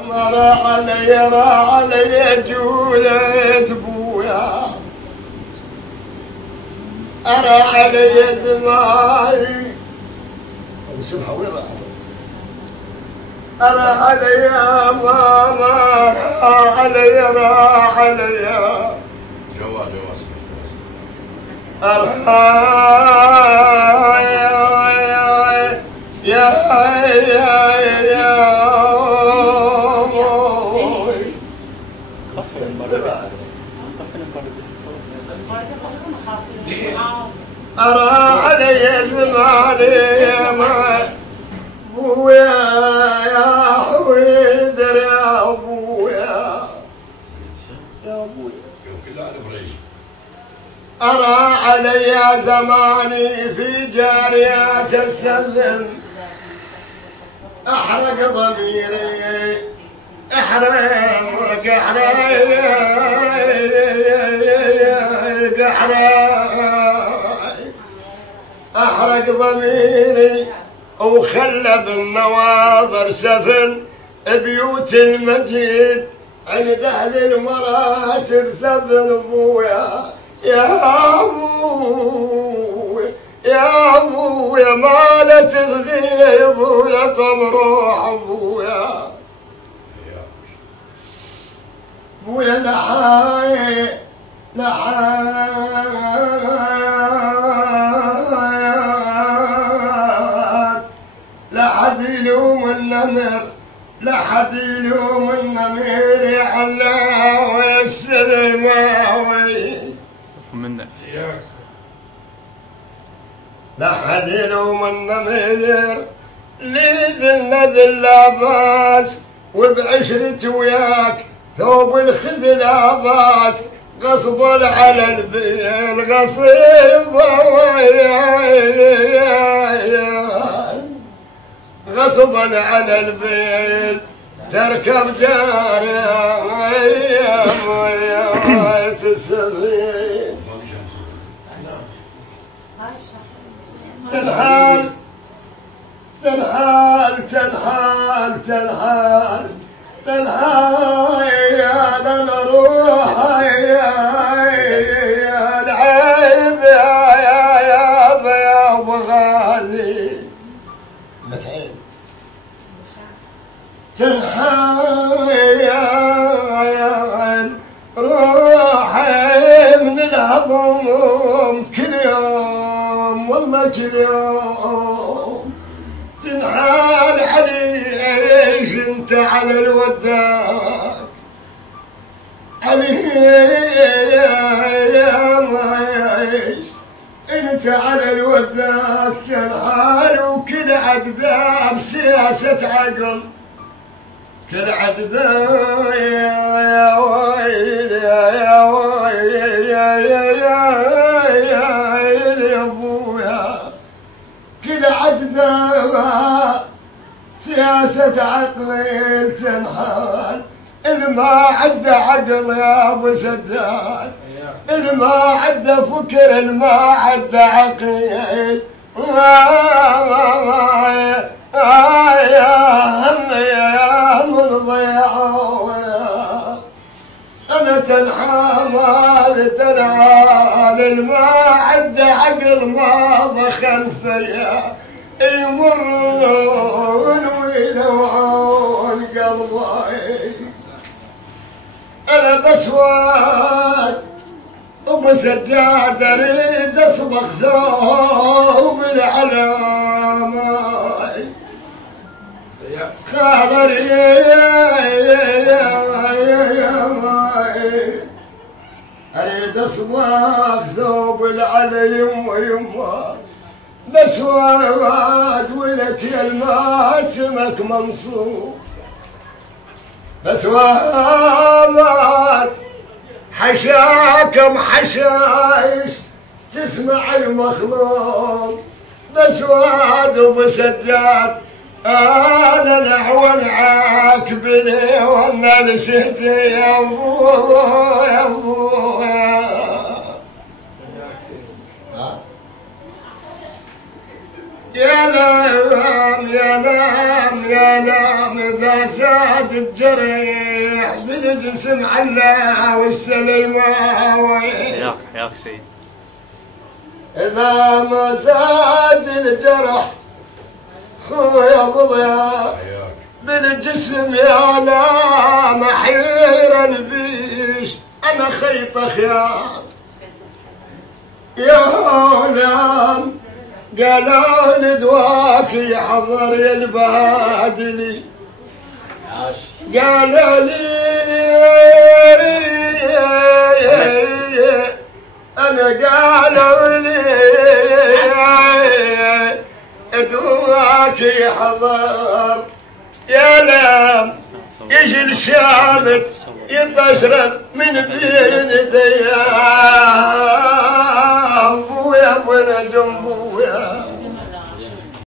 ما راح علي جولة بويا، أرى علي زماني سبحة وين راح؟ أرى علي ما راح علي أرى يا أرى علي زماني ما بويا يا حويدر يا أبويا يا أبويا أرى علي زماني في جاريات السلم أحرق ضميري أحرق أحرق ضميري وخلى بالنواظر سفن بيوت المجيد عند أهل المراتب سفن أبويا يا أبويا يا أبويا ما لا تغيب ولا تمروح أبويا أبويا لحاي لحد يلوم النمر لحد يلوم النمر يا الله ويسر الماوي منك لحد يلوم النمر ليدنا ذلاباس وبعشرة وياك ثوب الخزل عباس غصبا على البيل غصيبا غصبا على البيل تركب جارية السبيل تنحال تنحال تنحال تنحال تنحال يا نروح يا العيب يا ابو غازي متعب تنحال يا روحي من الهضم كل يوم والله كل يوم تنحال عليش انت على الوداك علي يا معيش انت على الوداك تنحال وكل عقده بسياسة عقل كل عقده يا ويل يا ويل يا ابويا كل عقده سياسة عقلي تنحال إن ما عدى عقل يا أبو سداد إن ما عدى فكر إن ما عدى عقيل يا من ضيعوا أنا تنحال تنحال ما عدى عقل ما ضخن فيا يمرون ويلوعون قلبي أنا بسواد أبو سجاد أريد أصبغ ثوب العلامة خاضر أريد أصبغ ثوب العليم ويمه بسواد ولك يا الماتمك منصوب بسواد حشاكم حشايش تسمع المخلوق بسواد وبسجاد انا العون عاكبني وانا لشهدي يا ابويا يا ابويا يا لا نام إذا زاد الجريح بالجسم علا والسليماوي. ياك سيد. إذا ما زاد الجرح خويا بضياء بالجسم يا نام حير البيش أنا خيط خياط يا نام قالوا لدواك يحضر يا البادلي قالوا لي أنا قالوا لي دواك يحضر يا نام يجي الشامت ينتشر من بين يديه ابويا ابونا جنبويا